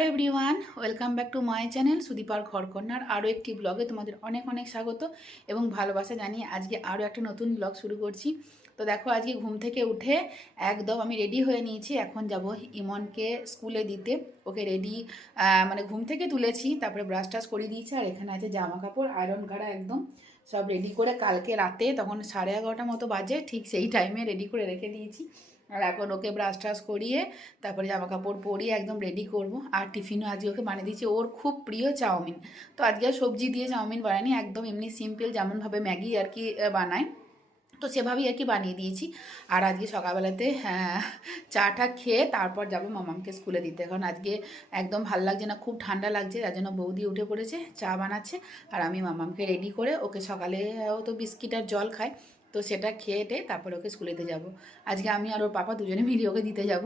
Hello everyone, welcome back to my channel সুদীপার ঘরকন্যার আরও একটি ব্লগে তোমাদের অনেক অনেক স্বাগত এবং ভালোবাসা জানিয়ে আজকে আরও একটা নতুন ব্লগ শুরু করছি। তো দেখো, আজকে ঘুম থেকে উঠে একদম আমি রেডি হয়ে নিয়েছি। এখন যাব ইমনকে স্কুলে দিতে। ওকে রেডি মানে ঘুম থেকে তুলেছি, তারপরে ব্রাশ টাশ করিয়ে দিয়েছি। আর এখানে আছে জামা কাপড় আয়রন করা, একদম সব রেডি করে কালকে রাতে তখন 11:30 মতো বাজে, ঠিক সেই টাইমে রেডি করে রেখে দিয়েছি। আর এখন ওকে ব্রাশ ট্রাশ করিয়ে তারপরে জামা কাপড় পরিয়ে একদম রেডি করব। আর টিফিনও আজকে ওকে বানিয়ে দিয়েছি, ওর খুব প্রিয় চাউমিন। তো আজকে আর সবজি দিয়ে চাউমিন বানাইনি, একদম এমনি সিম্পল যেমনভাবে ম্যাগি আর কি বানায়, তো সেভাবেই আর কি বানিয়ে দিয়েছি। আর আজকে সকালবেলাতে চাটা খেয়ে তারপর যাবো মামামকে স্কুলে দিতে, কারণ আজকে একদম ভাল লাগছে না, খুব ঠান্ডা লাগছে। তার জন্য বৌদি উঠে পড়েছে, চা বানাচ্ছে। আর আমি মামামকে রেডি করে ওকে সকালে ও তো বিস্কিট আর জল খায়, তো সেটা খেয়ে টেয়ে তারপরে ওকে স্কুলেতে যাব। আজকে আমি আর ওর পাপা দুজনে মিলিয়ে ওকে দিতে যাব।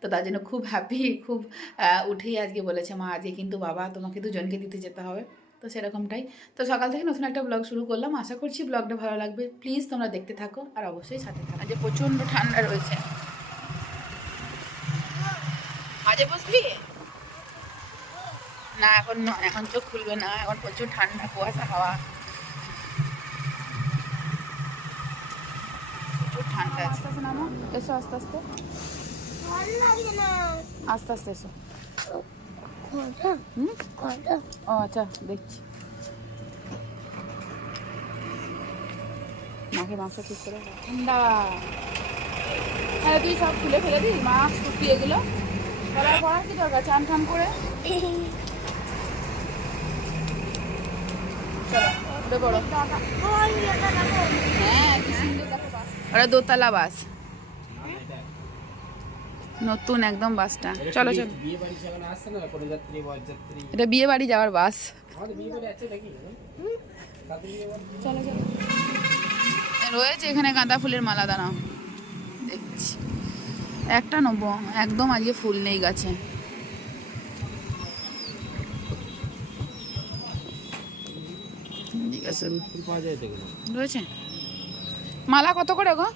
তো তার জন্য খুব হ্যাপি, খুব উঠেই আজকে বলেছে, মা আজকে কিন্তু বাবা তোমাকে দুজনকে দিতে যেতে হবে। তো সেরকমটাই। তো সকাল থেকে নতুন একটা ব্লগ শুরু করলাম, আশা করছি ব্লগটা ভালো লাগবে। প্লিজ তোমরা দেখতে থাকো আর অবশ্যই সাথে থাকো। আজ প্রচণ্ড ঠান্ডা রয়েছে। আজে বসবি না? এখন এখন চোখ খুলবে না, এখন প্রচুর ঠান্ডা, কুয়াশা হাওয়া, প্রচুর ঠান্ডা আছে। আস্তে নামো, এসো আস্তে আস্তে, আস্তে আস্তে এসো। ও আচ্ছা, দেখছি। মাকে মাংস ঠিক করে ঠান্ডা। হ্যাঁ, তুই সব খুলে ফেলে দিস, মাস্ক টুপি এগুলো করার পড়ার কি দরকার, চান টান করে। হ্যাঁ, কি সুন্দর দেখো বাস, ওরা দোতলা বাস, নতুন একদম বাসটা। চলো চলো, এটা বিয়ে বাড়ি যাওয়ার বাস। চলো চলো, রয়েছে এখানে গাঁদা ফুলের মালা, দাঁড়াও দেখছি। একটা নেবো, একদম আজকে ফুল নেই গাছে। ঠিক আছে, রয়েছে। মালা কত করে গো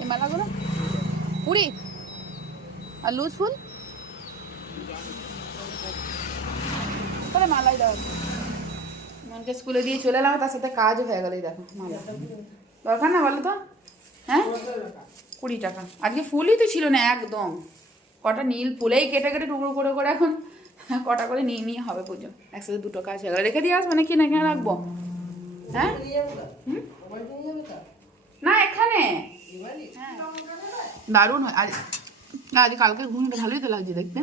এই মালাগুলো? 20। আর লুজ ফুল তাহলে মালাই দাও। মনকে স্কুলে দিয়ে চলে এলাম, তার সাথে কাজও হয়ে গেল। দেখো মালা দরকার না বলো তো? হ্যাঁ, 20 টাকা। আজকে ফুলই তো ছিল না একদম, কটা নীল ফুলেই কেটে কেটে টুকরো করে করে এখন কটা করে নিয়ে নিয়ে হবে পুজো। একসাথে 2টো কাজ হয়ে গেল। রেখে দিয়ে আসবো নাকি, না এখানে রাখবো? হ্যাঁ না, এখানে দারুণ হয় আজ। না, আজ কালকের ঘুগনিটা ভালোই তো লাগছে দেখতে।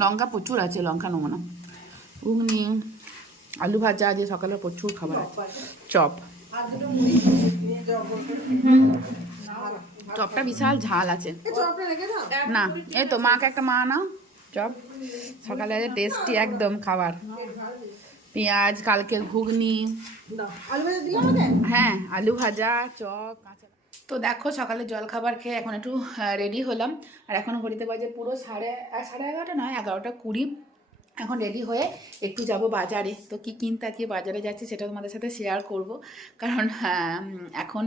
লঙ্কা প্রচুর আছে, লঙ্কা নেবো না। ঘুগনি, আলু ভাজা, আজ সকালে প্রচুর খাবার আছে। চপ, চপটা বিশাল ঝাল আছে না। এই তো মাকে একটা মা নাও চপ, সকালে টেস্টি একদম খাবার। পেঁয়াজ, কালকের ঘুগনি, হ্যাঁ আলু ভাজা, চপ, কাঁচা। তো দেখো, সকালে জল খাবার খেয়ে এখন একটু রেডি হলাম। আর এখন ঘড়িতে বাজে পুরো 11:30 নয়, 11:20। এখন রেডি হয়ে একটু যাব বাজারে। তো কি কিনতে আজকে বাজারে যাচ্ছি সেটা তোমাদের সাথে শেয়ার করব, কারণ এখন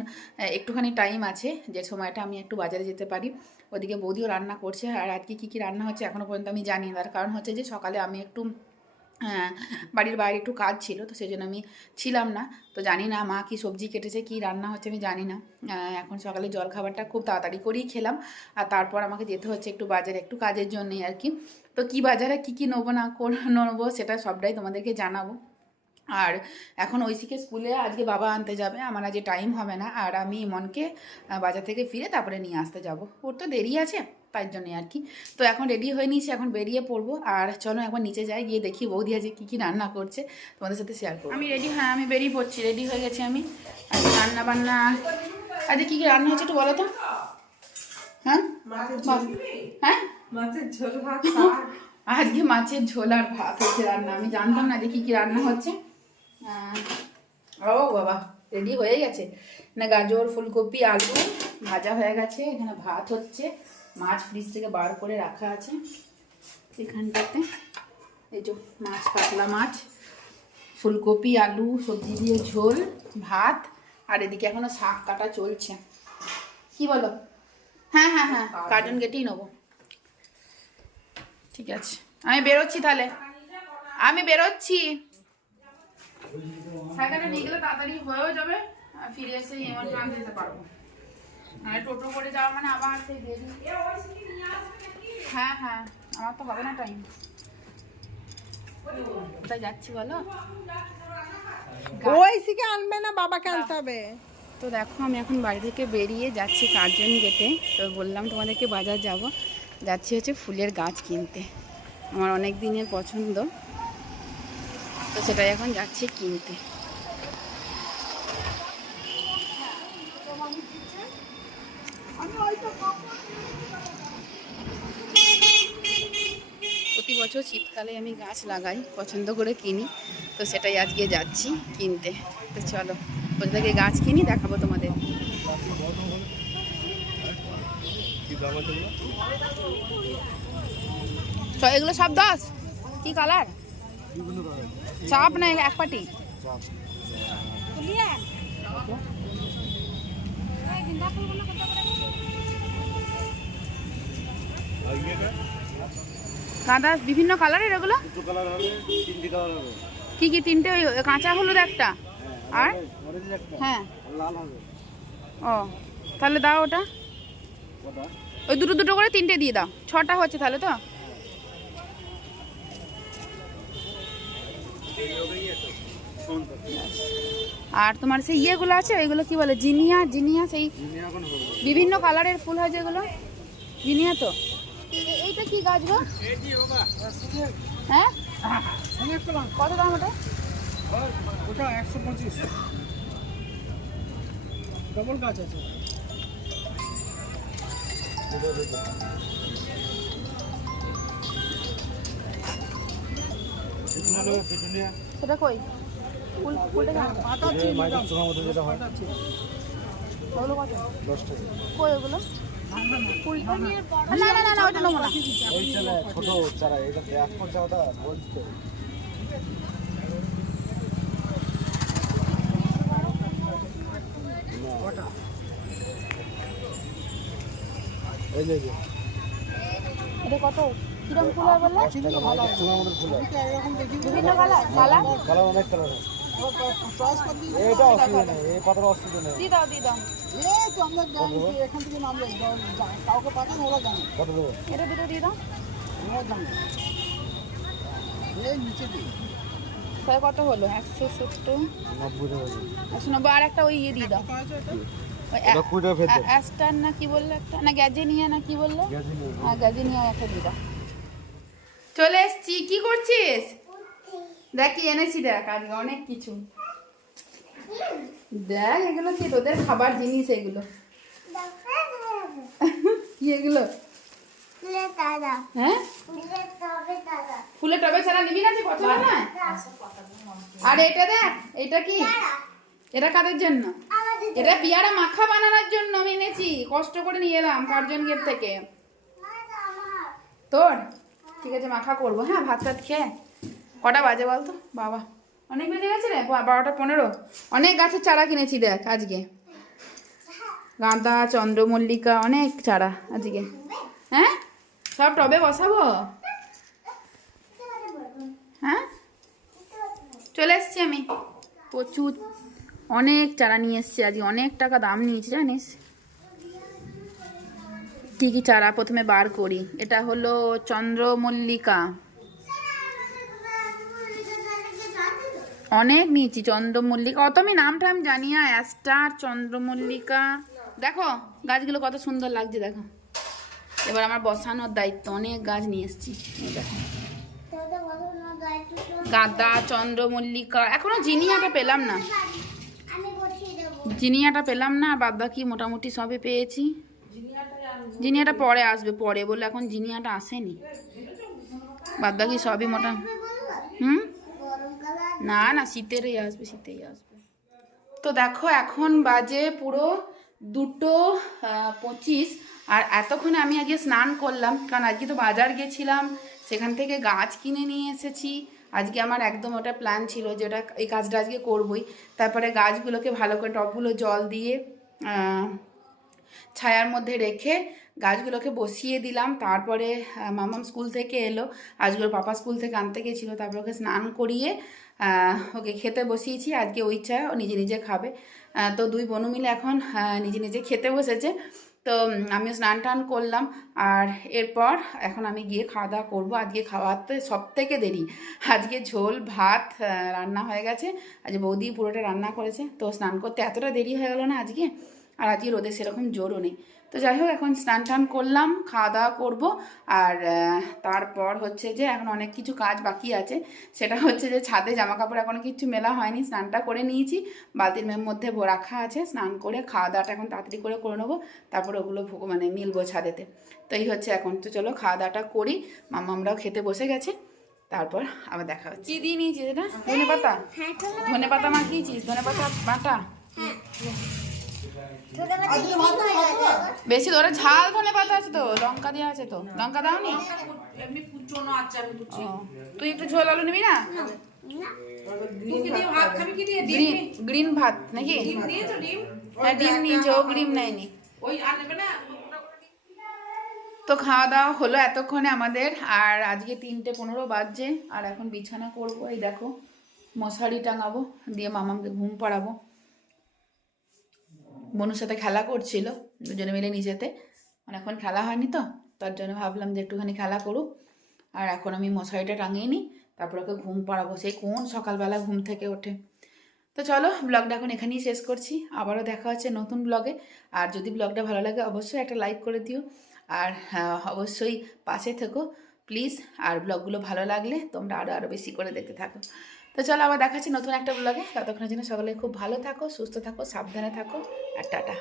একটুখানি টাইম আছে যে সময়টা আমি একটু বাজারে যেতে পারি। ওদিকে বৌদিও রান্না করছে, আর আজকে কী কী রান্না হচ্ছে এখনও পর্যন্ত আমি জানি না। তার কারণ হচ্ছে যে সকালে আমি একটু বাড়ির বাইরে একটু কাজ ছিল, তো সেই জন্য আমি ছিলাম না। তো জানি না মা কি সবজি কেটেছে, কি রান্না হচ্ছে আমি জানি না। এখন সকালে জল খাবারটা খুব তাড়াতাড়ি করেই খেলাম। আর তারপর আমাকে যেতে হচ্ছে একটু বাজারে, একটু কাজের জন্যই আর কি। তো কি বাজারে কী নেবো না নেবো সেটা সবটাই তোমাদেরকে জানাবো। আর এখন ঐশীকে স্কুলে আজকে বাবা আনতে যাবে, আমার আজকে টাইম হবে না। আর আমি ইমনকে বাজার থেকে ফিরে তারপরে নিয়ে আসতে যাব, ওর তো দেরি আছে তাই জন্যই আর কি। তো এখন রেডি হয়ে নিয়েছি, এখন বেরিয়ে পড়বো। আর চলো একবার নিচে যাই, গিয়ে দেখি বৌদি আজকে কী কী রান্না করছে, তোমাদের সাথে শেয়ার করবো। আমি রেডি, হ্যাঁ আমি বেরিয়ে পড়ছি, রেডি হয়ে গেছি আমি। আজকে রান্না বান্না, আজকে কী কী রান্না হচ্ছে একটু বলো তো? হ্যাঁ হ্যাঁ, মাছের ঝোল ভাত, আজকে মাছের ঝোল আর ভাত হচ্ছে রান্না। আমি জানতাম না যে কী কী রান্না হচ্ছে। ও বাবা, রেডি হয়ে গেছে না। গাজর, ফুলকপি, আলু ভাজা হয়ে গেছে, এখানে ভাত হচ্ছে, মাছ ফ্রিজ থেকে বার করে রাখা আছে এখানটাতে। এই যে মাছ, কাতলা মাছ, ফুলকপি, আলু সবজি দিয়ে ঝোল, ভাত। আর এদিকে এখনো শাক কাটা চলছে। কি বলো? হ্যাঁ হ্যাঁ হ্যাঁ, কার্টুন গেটেই নেবো। ঠিক আছে, আমি বেরোচ্ছি তাহলে, আমি বেরোচ্ছি। সাইকেলটা নিয়ে গেলে তাড়াতাড়ি হয়েও যাবে, আর ফিরে এসে এমন প্ল্যান দিতে পারবো। মানে টোটো করে যাওয়া মানে আবার সেই দেরি। হ্যাঁ হ্যাঁ, আমার তো হবে না টাইম। কোথায় যাচ্ছি বলো? ওইদিকে আনবে না, বাবাকে আনতে হবে। তো দেখো আমি এখন বাড়ি থেকে বেরিয়ে যাচ্ছি কার্জন গেটে। তো বললাম তোমাদেরকে বাজার যাব, যাচ্ছি হচ্ছে ফুলের গাছ কিনতে। আমার অনেক দিনের পছন্দ, তো সেটাই এখন যাচ্ছি কিনতে। প্রতি বছর শীতকালে আমি গাছ লাগাই, পছন্দ করে কিনি, তো সেটাই আজকে যাচ্ছি কিনতে। তো চলো কোথা থেকে গাছ কিনি দেখাবো তোমাদের। এগুলো সব 10। কি কালার? চাপ না, এক পাটি। গাঁদা বিভিন্ন কালারের এগুলো? কি কি? 3টে? ওই কাঁচা হলুদ একটা, আর হ্যাঁ ও তাহলে দাও ওটা, ওই দুটো দুটো করে 3টে দিয়ে দাও। 6টা হচ্ছে তাহলে তো। আর তোমার সেই ইয়েগুলো আছে, ওইগুলো কি বলে? জিনিয়া। জিনিয়া সেই বিভিন্ন কালারের ফুল হয় যেগুলো, জিনিয়া তো। এইটা কি গাছ গো? হ্যাঁ কত দাম ওটা? ওটা 125 ডবল গাছ আছে। সেটা কই? ফুল ফুলটা পাতা আছে মাইকের চোঙার মতো যেটা হয়, ওগুলো কত? 10 টাকা। কই ওগুলো? ফুলটা না না না না, ওটা নেবো না। ওই চারা ছোট চারা, এটা 1 চারাটা বলতে এই যে এটা কত? কিরকম ফুল হয় বললে? ভালো চোঙার মতো ফুল হয়, বিভিন্ন কালার। কালার কালার অনেক কালার হয়। এটা অসুবিধা নেই, এই পাতার অসুবিধা নেই। দিয়ে দাও দিয়ে দাও। এখান থেকে নামলে কাউকে পাঠান, ওরা জানে কত দেবো। এটা দুটো দিয়ে দাও। ওরা জানে এই নিচে দিই। তাহলে কত হলো? 170, 90 টাকা। 190। আর একটা ওই ইয়ে দিয়ে দাও, এটা কুইটা ফেতে অ্যাস্টার না কি বললে একটা, না গ্যাজেনিয়া না কি বললে? হ্যাঁ গ্যাজেনিয়া একটা দিয়ে দাও। চলে এসছি। কি করছিস? দেখ কি এনেছি, দেখ আজকে অনেক কিছু। দেখ এগুলো কি তোদের খাবার জিনিস এগুলো? কি এগুলো? হ্যাঁ ফুলের টবে ছাড়া নিবি না? যে পছন্দ না। আর এটা দেখ, এটা কি? এটা কাদের জন্য? এটা পিয়ারা মাখা বানানোর জন্য আমি এনেছি, কষ্ট করে নিয়ে এলাম কার্জন গেট থেকে। তোর? ঠিক আছে মাখা করবো। হ্যাঁ ভাত টাত খেয়ে। কটা বাজে বলতো? বাবা অনেক বেজে গেছে রে, 12টা 15। অনেক গাছের চারা কিনেছি দেখ আজকে, গাঁদা, চন্দ্রমল্লিকা, অনেক চারা আজকে। হ্যাঁ সব টবে বসাবো। হ্যাঁ চলে এসছি আমি, প্রচুর অনেক চারা নিয়ে এসছি আজকে, অনেক টাকা দাম নিয়েছি জানিস। কি কি চারা প্রথমে বার করি। এটা হলো চন্দ্রমল্লিকা, অনেক নিয়েছি চন্দ্রমল্লিকা। অত আমি নাম টাম জানি না। অ্যাস্টার, চন্দ্রমল্লিকা, দেখো গাছগুলো কত সুন্দর লাগছে দেখো। এবার আমার বসানোর দায়িত্ব, অনেক গাছ নিয়ে এসছি। গাঁদা, চন্দ্রমল্লিকা, এখনো জিনিয়াটা পেলাম না, জিনিয়াটা পেলাম না। আর বাদ বাকি মোটামুটি সবই পেয়েছি। জিনিয়াটা পরে আসবে, পরে বলে এখন জিনিয়াটা আসেনি। বাদ বাকি সবই মোটা। না না শীতেরই আসবে, শীতেই আসবে। তো দেখো এখন বাজে পুরো 2:25। আর এতক্ষণে আমি আজকে স্নান করলাম, কারণ আজকে তো বাজার গেছিলাম, সেখান থেকে গাছ কিনে নিয়ে এসেছি। আজকে আমার একদম ওটা প্ল্যান ছিল যে ওটা এই কাজটা আজকে করবই। তারপরে গাছগুলোকে ভালো করে টবগুলো জল দিয়ে ছায়ার মধ্যে রেখে গাছগুলোকে বসিয়ে দিলাম। তারপরে মামাম স্কুল থেকে এলো, আজকে ওর পাপা স্কুল থেকে আনতে গেছিলো, তারপর ওকে স্নান করিয়ে ওকে খেতে বসিয়েছি। আজকে ওই চা ও নিজে নিজে খাবে। তো দুই বোনু মিলে এখন নিজে নিজে খেতে বসেছে। তো আমিও স্নান টান করলাম, আর এরপর এখন আমি গিয়ে খাওয়া দাওয়া করবো। আজকে খাওয়াতে সব থেকে দেরি, আজকে ঝোল ভাত রান্না হয়ে গেছে, আজকে বৌদি পুরোটা রান্না করেছে। তো স্নান করতে এতটা দেরি হয়ে গেলো না আজকে, আর আজকে রোদে সেরকম জোরও নেই। তো যাই হোক, এখন স্নান টান করলাম, খাওয়া দাওয়া করবো। আর তারপর হচ্ছে যে এখন অনেক কিছু কাজ বাকি আছে, সেটা হচ্ছে যে ছাদে জামা কাপড় এখনও কিছু মেলা হয়নি। স্নানটা করে নিয়েছি, বালতির মধ্যে রাখা আছে। স্নান করে খাওয়া দাওয়াটা এখন তাড়াতাড়ি করে নেবো, তারপর ওগুলো মানে মিলবো ছাদেতে। তো এই হচ্ছে এখন। তো চলো খাওয়া দাওয়াটা করি, মামামরাও খেতে বসে গেছে, তারপর আবার দেখা হচ্ছে। কি দিয়ে নিয়েছিস এটা? ধনে পাতা, ধনে পাতা মাখিয়েছিস? ধনে পাতা বাটা বেশি ধরে ঝাল ধনে পাতা আছে তো, লঙ্কা দেওয়া আছে তো, লঙ্কা দাও নি? তুই একটু ঝোল আলু নিবি না? গ্রিন ভাত নাকি? হ্যাঁ ডিম নিয়েছে, ও ডিম নেয়নি। তো খাওয়া দাওয়া হলো এতক্ষণে আমাদের, আর আজকে 3:15 বাজছে। আর এখন বিছানা করবো, এই দেখো মশারি টাঙাবো, দিয়ে মামামকে ঘুম পাড়াবো। বনুর সাথে খেলা করছিল, দুজনে মিলে নিচেতে, অনেকক্ষণ খেলা হয়নি তো, তার জন্য ভাবলাম যে একটুখানি খেলা করুক। আর এখন আমি মশারিটা টাঙিয়ে নিই, তারপর ওকে ঘুম পাড়াবো। সেই কোন সকালবেলা ঘুম থেকে ওঠে। তো চলো, ব্লগটা এখন এখানেই শেষ করছি, আবারও দেখা হচ্ছে নতুন ব্লগে। আর যদি ব্লগটা ভালো লাগে অবশ্যই একটা লাইক করে দিও, আর অবশ্যই পাশে থেকো প্লিজ। আর ব্লগগুলো ভালো লাগলে তোমরা আরও বেশি করে দেখতে থাকো। তো চলো, আবার দেখাচ্ছি নতুন একটা ব্লগে। ততক্ষণের জন্য সকলে খুব ভালো থাকো, সুস্থ থাকো, সাবধানে থাকো, আর টাটা।